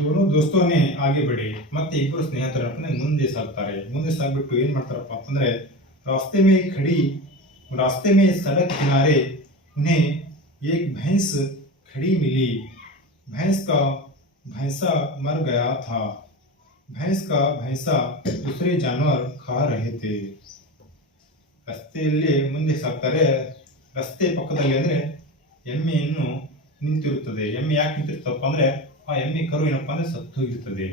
दोनों दोस्तों ने आगे बढ़े ಮತ್ತೆ ಇಬ್ಬರು ಸ್ನೇಹಿತರನ್ನ ಮುಂದೆ ಸಾಗ್ತಾರೆ ಮುಂದೆ ಸಾಗ್ಬಿಟ್ಟು ಏನು ಮಾಡ್ತಾರಪ್ಪ ಅಂದ್ರೆ रास्ते में सड़क किनारे उन्हें एक भैंस खड़ी मिली भैंसा मर गया था भैंस का भैंसा दूसरे जानवर खा रहे थे ರಸ್ತೆಯಲ್ಲಿ ಮುಂದೆ ಸಾಗ್ತಾರೆ ರಸ್ತೆ ಪಕ್ಕದಲ್ಲಿ ಅಂದ್ರೆ ಎಮ್ಮೆಯನ್ನು ನಿಂತಿರುತ್ತದೆ ಎಮ್ಮೆ ಯಾಕೆ ನಿಂತಿರುತ್ತಪ್ಪ ಅಂದ್ರೆ ಆ ಎಮ್ಮೆ ಕರು ಏನಪ್ಪಾ ಅಂದ್ರೆ ಸತ್ತೋಗಿರ್ತದೆ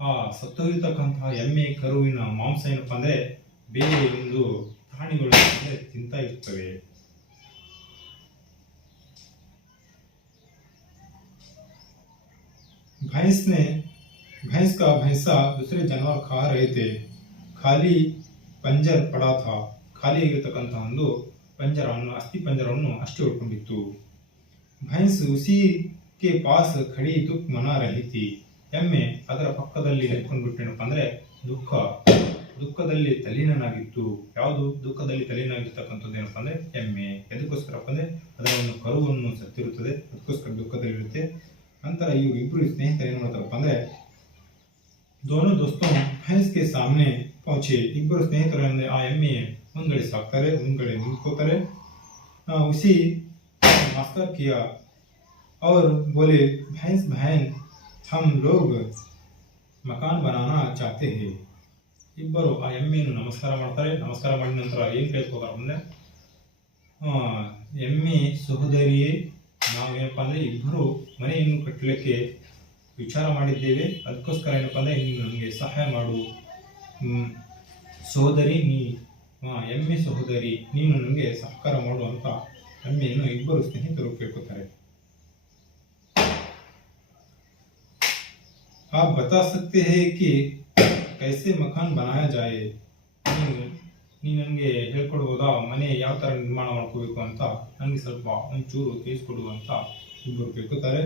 ಆ ಸತ್ತೋಗಿರ್ತಕ್ಕಂತಹ ಎಮ್ಮೆ ಕರುವಿನ ಮಾಂಸ ಏನಪ್ಪಾ ಅಂದ್ರೆ ಬೇರೆ ಒಂದು ಪ್ರಾಣಿಗಳು ತಿಂತಾ ಇರ್ತವೆ भैंस का भैंसा दूसरे जानवर खा रहे थे खाली पंजर पड़ा था ಖಾಲಿ ಆಗಿರತಕ್ಕಂತಹ ಒಂದು ಪಂಜರವನ್ನು ಅಸ್ಥಿ ಪಂಜರವನ್ನು ಅಷ್ಟೇ ಉಳ್ಕೊಂಡಿತ್ತು ಭೈಂಸ್ ಉಸಿ ಕೆ ಪಾಸ್ ಖಡಿ ದುಃಖ ಮನಾ ರಹಿ ಥಿ ಎಮ್ಮೆ ಅದರ ಪಕ್ಕದಲ್ಲಿ ನಿಂತ್ಕೊಂಡ್ಬಿಟ್ಟೇನಪ್ಪ ಅಂದ್ರೆ ದುಃಖದಲ್ಲಿ ತಲ್ಲೀನನಾಗಿತ್ತು ಯಾವುದು ದುಃಖದಲ್ಲಿ ತಲ್ಲೀನಾಗಿರ್ತಕ್ಕಂಥದ್ದು ಏನಪ್ಪ ಅಂದ್ರೆ ಎಮ್ಮೆ ಎದಕ್ಕೋಸ್ಕರಪ್ಪ ಅಂದ್ರೆ ಅದರ ಒಂದು ಕರುವನ್ನು ಸತ್ತಿರುತ್ತದೆ ಅದಕ್ಕೋಸ್ಕರ ದುಃಖದಲ್ಲಿರುತ್ತೆ ನಂತರ ಇವರು ಇಬ್ಬರು ಸ್ನೇಹಿತರು ಏನು ಮಾಡ್ತಾರಪ್ಪ ಅಂದ್ರೆ दोनों दोस्तों भैंस के सामने पहुंचे इब्बर स्नेहितರು ಆ ಎಮ್ಮೆ ಮುಂಗಡೆ ಸಾಕ್ತಾರೆ ಮುಂಗಡೆ ನಿಂತ್ಕೋತಾರೆ उसी नमस्कार किया और बोले भैंस बहन हम लोग मकान बनाना चाहते हैं ಇಬ್ಬರು ಆ ಎಮ್ಮೆಯನ್ನು ನಮಸ್ಕಾರ ಮಾಡ್ತಾರೆ ನಮಸ್ಕಾರ ಮಾಡಿದ ನಂತರ ಏನು ಕೇಳ್ಕೋತಾರೆ ಅಂದ್ರೆ ಎಮ್ಮೆ ಸಹೋದರಿಯೇ ನಾವೇನಪ್ಪ ಅಂದ್ರೆ ಇಬ್ಬರು ಮನೆಯನ್ನು ಕಟ್ಟಲಿಕ್ಕೆ ವಿಚಾರ ಮಾಡಿದ್ದೇವೆ ಅದಕ್ಕೋಸ್ಕರ ಏನಪ್ಪ ಅಂದ್ರೆ ನೀನು ನಮಗೆ ಸಹಾಯ ಮಾಡು ಸಹೋದರಿ ಎಮ್ಮೆ ಸಹೋದರಿ ನೀನು ನಮಗೆ ಸಹಕಾರ ಮಾಡು ಅಂತ ಎಮ್ಮೆಯನ್ನು ಇಬ್ಬರು ಸ್ನೇಹಿತರು ಕೇಳ್ಕೊತಾರೆ आप बता सकते हैं कि कैसे मकान बनाया जाए ನೀನು ನನಗೆ ಹೇಳ್ಕೊಡ್ಬೋದಾ ಮನೆ ಯಾವ ತರ ನಿರ್ಮಾಣ ಮಾಡ್ಕೋಬೇಕು ಅಂತ ನನಗೆ ಸ್ವಲ್ಪ ಒಂಚೂರು ತಿಳಿಸ್ಕೊಡು ಅಂತ ಇಬ್ಬರು ಕೇಳ್ಕೊತಾರೆ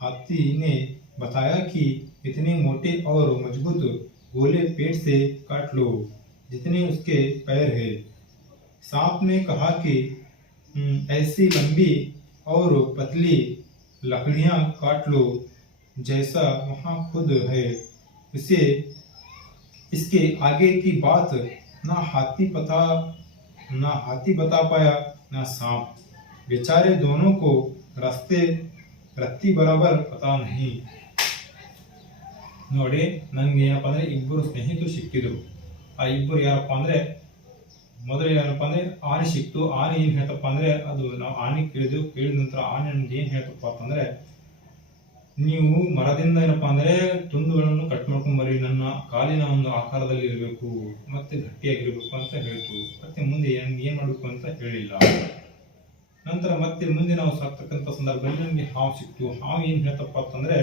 हाथी ने बताया कि इतने मोटे और मजबूत गोले पेट से काट लो जितने उसके पैर है सांप ने कहा कि ऐसी लंबी और पतली लकड़ियां काट लो जैसा वहाँ खुद है इसे इसके आगे की बात ना हाथी बता पाया ना सांप बेचारे दोनों को रत्ती बराबर पता नहीं ನೋಡಿ ನನಗೆ ಏನಪ್ಪ ಅಂದ್ರೆ ಇಬ್ಬರು ಸ್ನೇಹಿತರು ಸಿಕ್ಕಿದ್ರು ಆ ಇಬ್ಬರು ಯಾರಪ್ಪ ಅಂದ್ರೆ ಮೊದಲು ಏನಪ್ಪ ಅಂದ್ರೆ ಆನೆ ಸಿಕ್ತು ಆನೆ ಏನ್ ಹೇಳ್ತಪ್ಪ ಅಂದ್ರೆ ಅದು ನಾವು ಆನೆ ಕೇಳಿದ ನಂತರ ಆನೆ ನಮ್ಗೆ ಏನ್ ಹೇಳ್ತಪ್ಪ ಅಂತಂದ್ರೆ ನೀವು ಮರದಿಂದ ಏನಪ್ಪಾ ಅಂದ್ರೆ ತುಂಡುಗಳನ್ನು ಕಟ್ ಮಾಡ್ಕೊಂಡ್ ಬರ್ರಿ ನನ್ನ ಕಾಲಿನ ಒಂದು ಆಕಾರದಲ್ಲಿ ಇರಬೇಕು ಮತ್ತೆ ಗಟ್ಟಿಯಾಗಿರ್ಬೇಕು ಅಂತ ಹೇಳ್ತು ಮತ್ತೆ ಮುಂದೆ ಏನ್ ಮಾಡ್ಬೇಕು ಅಂತ ಹೇಳಿಲ್ಲ ನಂತರ ಮತ್ತೆ ಮುಂದೆ ನಾವು ಸಾಕ್ತಕ್ಕಂಥ ಸಂದರ್ಭದಲ್ಲಿ ನಮಗೆ ಹಾವು ಸಿಕ್ತು ಹಾವು ಏನ್ ಹೇಳ್ತಪ್ಪ ಅಂತಂದ್ರೆ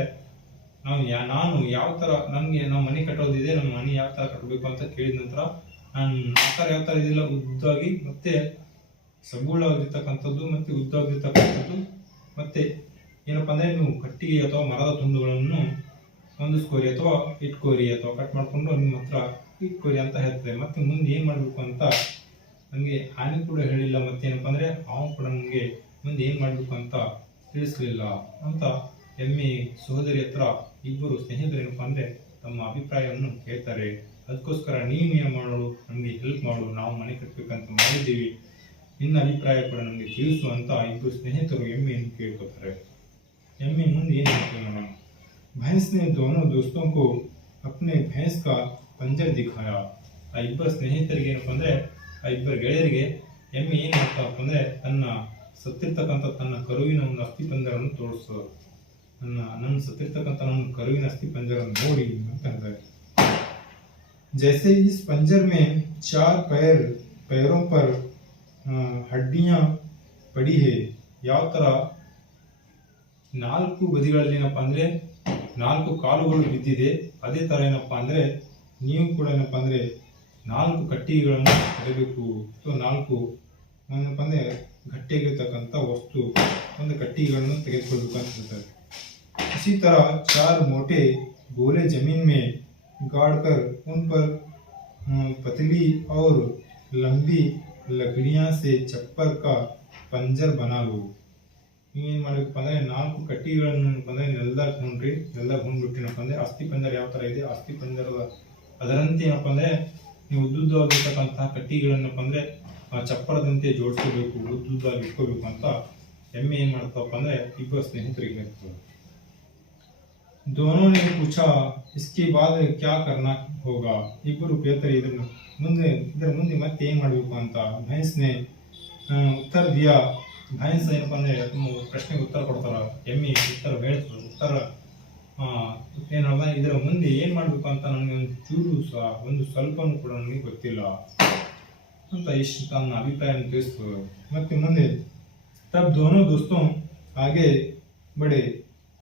ನಾನು ಯಾವ ತರ ನನ್ಗೆ ನಾವು ಮನೆ ಕಟ್ಟೋದಿದೆ ನಮ್ಮ ಮನೆ ಯಾವ ತರ ಕಟ್ಟಬೇಕು ಅಂತ ಕೇಳಿದ ನಂತರ ನಾನು ಆಕಾರ ಯಾವ ತರ ಇದೆಲ್ಲ ಉದ್ದಾಗಿ ಮತ್ತೆ ಸಬೂಳವಾಗಿರ್ತಕ್ಕಂಥದ್ದು ಮತ್ತೆ ಉದ್ದಾಗಿರ್ತಕ್ಕಂಥದ್ದು ಮತ್ತೆ ಏನಪ್ಪಾ ಅಂದ್ರೆ ನೀವು ಕಟ್ಟಿಗೆ ಅಥವಾ ಮರದ ತುಂಡುಗಳನ್ನು ಹೊಂದಿಸ್ಕೋರಿ ಅಥವಾ ಇಟ್ಕೋರಿ ಅಥವಾ ಕಟ್ ಮಾಡ್ಕೊಂಡು ನಿಮ್ಮ ಹತ್ರ ಇಟ್ಕೋರಿ ಅಂತ ಹೇಳ್ತದೆ ಮತ್ತೆ ಮುಂದೆ ಏನ್ ಮಾಡ್ಬೇಕು ಅಂತ ನನಗೆ ಆನೆ ಕೂಡ ಹೇಳಿಲ್ಲ ಮತ್ತೇನಪ್ಪ ಅಂದ್ರೆ ಹಾವು ಕೂಡ ನನಗೆ ಮುಂದೆ ಏನ್ ಮಾಡ್ಬೇಕು ಅಂತ ತಿಳಿಸ್ಲಿಲ್ಲ ಅಂತ ಎಮ್ಮೆ ಸಹೋದರಿ ಹತ್ರ ಇಬ್ಬರು ಸ್ನೇಹಿತರು ಏನಪ್ಪಾ ಅಂದ್ರೆ ತಮ್ಮ ಅಭಿಪ್ರಾಯವನ್ನು ಕೇಳ್ತಾರೆ ಅದಕ್ಕೋಸ್ಕರ ನೀನು ಏನು ಮಾಡೋಳು ನಮಗೆ ಹೆಲ್ಪ್ ಮಾಡು ನಾವು ಮನೆ ಕಟ್ಟಬೇಕಂತ ಮಾಡಿದ್ದೀವಿ ನಿನ್ನ ಅಭಿಪ್ರಾಯ ಕೂಡ ನಮಗೆ ತಿಳಿಸು ಅಂತ ಇಬ್ಬರು ಸ್ನೇಹಿತರು ಎಮ್ಮೆಯನ್ನು ಕೇಳ್ಕೊತಾರೆ ಎಮ್ಮೆ ಮುಂದೆ ಏನು ಹೇಳ್ತಾರೆ ನೋಡೋಣ भैंस ने दोनों दोस्तों को अपने भैंस का पंजर दिखाया ಆ ಇಬ್ಬರು ಸ್ನೇಹಿತರಿಗೆ ಏನಪ್ಪ ಅಂದ್ರೆ ಆ ಇಬ್ಬರು ಗೆಳೆಯರಿಗೆ ಎಮ್ಮೆ ಏನು ಹೇಳ್ತಾರಪ್ಪ ಅಂದ್ರೆ ತನ್ನ ಸತ್ತಿರ್ತಕ್ಕಂಥ ತನ್ನ ಕರುವಿನ ಒಂದು ಅಸ್ಥಿ ಪಂಜರವನ್ನು ತೋರಿಸೋದು ನನ್ನ ಸತ್ತಿರ್ತಕ್ಕಂಥ ನನ್ನ ಕರುವಿನ ಅಸ್ಥಿ ಪಂಜರವನ್ನು ನೋಡಿ ಅಂತ ಹೇಳ್ತಾರೆ जैसे इस पंजर में 4 पैरों पर हड्डियां पड़ी है ಯಾವ ತರ 4 ಬದಿಗಳಲ್ಲಿ ಏನಪ್ಪಾ ಅಂದ್ರೆ 4 ಕಾಲುಗಳು ಬಿದ್ದಿದೆ ಅದೇ ತರ ಏನಪ್ಪಾ ಅಂದ್ರೆ ನೀವು ಕೂಡ ಏನಪ್ಪಾ ಅಂದ್ರೆ 4 ಕಟ್ಟಿಗೆಗಳನ್ನು ಇಡಬೇಕು ಅಥವಾ 4 ಏನಪ್ಪಾ ಅಂದ್ರೆ ಗಟ್ಟಿಯಾಗಿರ್ತಕ್ಕಂಥ ವಸ್ತು ಒಂದು ಕಟ್ಟಿಗೆಗಳನ್ನು ತೆಗೆದುಕೊಳ್ಳಬೇಕು ಅಂತ ಹೇಳ್ತಾರೆ इसी तरह 4 मोटे गोले जमीन में गाड़कर उन पर पतली और लंबी लकड़ियां से छप्पर का पंजर बना लो ನೀವೇನ್ ಮಾಡ್ಬೇಕಪ್ಪ ಅಂದ್ರೆ 4 ಕಟ್ಟಿಗೆಗಳನ್ನು ಅಂದ್ರೆ ನೆಲದಾಗ ಹುಣ್ರಿ, ನೆಲದಾಗ ಹುಣ್ಬಿಟ್ಟಿನಪ್ಪ ಅಂದ್ರೆ ಅಸ್ಥಿ ಪಂಜರ ಯಾವ ತರ ಇದೆ ಅಸ್ಥಿ ಪಂಜರದ ಅದರಂತೆ ಏನಪ್ಪ ಅಂದ್ರೆ ನೀವು ಉದ್ದುದ್ದವಾಗಿರ್ತಕ್ಕಂತಹ ಕಟ್ಟಿಗೆಗಳನ್ನಪ್ಪ ಅಂದ್ರೆ ಚಪ್ಪರದಂತೆ ಜೋಡಿಸ್ಕೋಬೇಕು, ಉದ್ದುದ್ದಾಗಿ ಇಟ್ಕೋಬೇಕು ಅಂತ ಎಮ್ಮೆ ಏನ್ ಮಾಡ್ತಾವಪ್ಪ ಅಂದ್ರೆ ಇಬ್ಬರು ಸ್ನೇಹಿತರಿಗೆ ಹೇಳ್ತದೆ. दोनों ने पूछा इसके बाद क्या करना होगा, ಇಬ್ಬರು ಕೇಳ್ತಾರೆ ಇದರ ಮುಂದೆ ಮತ್ತೆ ಏನ್ ಮಾಡ್ಬೇಕು ಅಂತ. ಭೈನ್ಸ್ ನೆ ಉತ್ತರ ದಿಯಾ, ಭೈನ್ಸ್ ಏನಪ್ಪ ಅಂದ್ರೆ ಪ್ರಶ್ನೆಗೆ ಉತ್ತರ ಕೊಡ್ತಾರ, ಎಮ್ಮೆ ಉತ್ತರ ಹೇಳ್ತದೆ. ಉತ್ತರ ಏನಲ್ಲ ಇದರ ಮುಂದೆ ಏನ್ ಮಾಡ್ಬೇಕು ಅಂತ ನನಗೆ ಒಂದು ಚೂರು ಸಹ ಒಂದು ಸ್ವಲ್ಪನೂ ಕೂಡ ನನಗೆ ಗೊತ್ತಿಲ್ಲ ಅಂತ ಇಷ್ಟು ತನ್ನ ಅಭಿಪ್ರಾಯವನ್ನು ತಿಳಿಸ್ತದೆ. ಮತ್ತೆ ಮುಂದೆ ತಬ್ ದೋನೋ ದೋಸ್ತೋ ಹಾಗೆ ಬಡೆ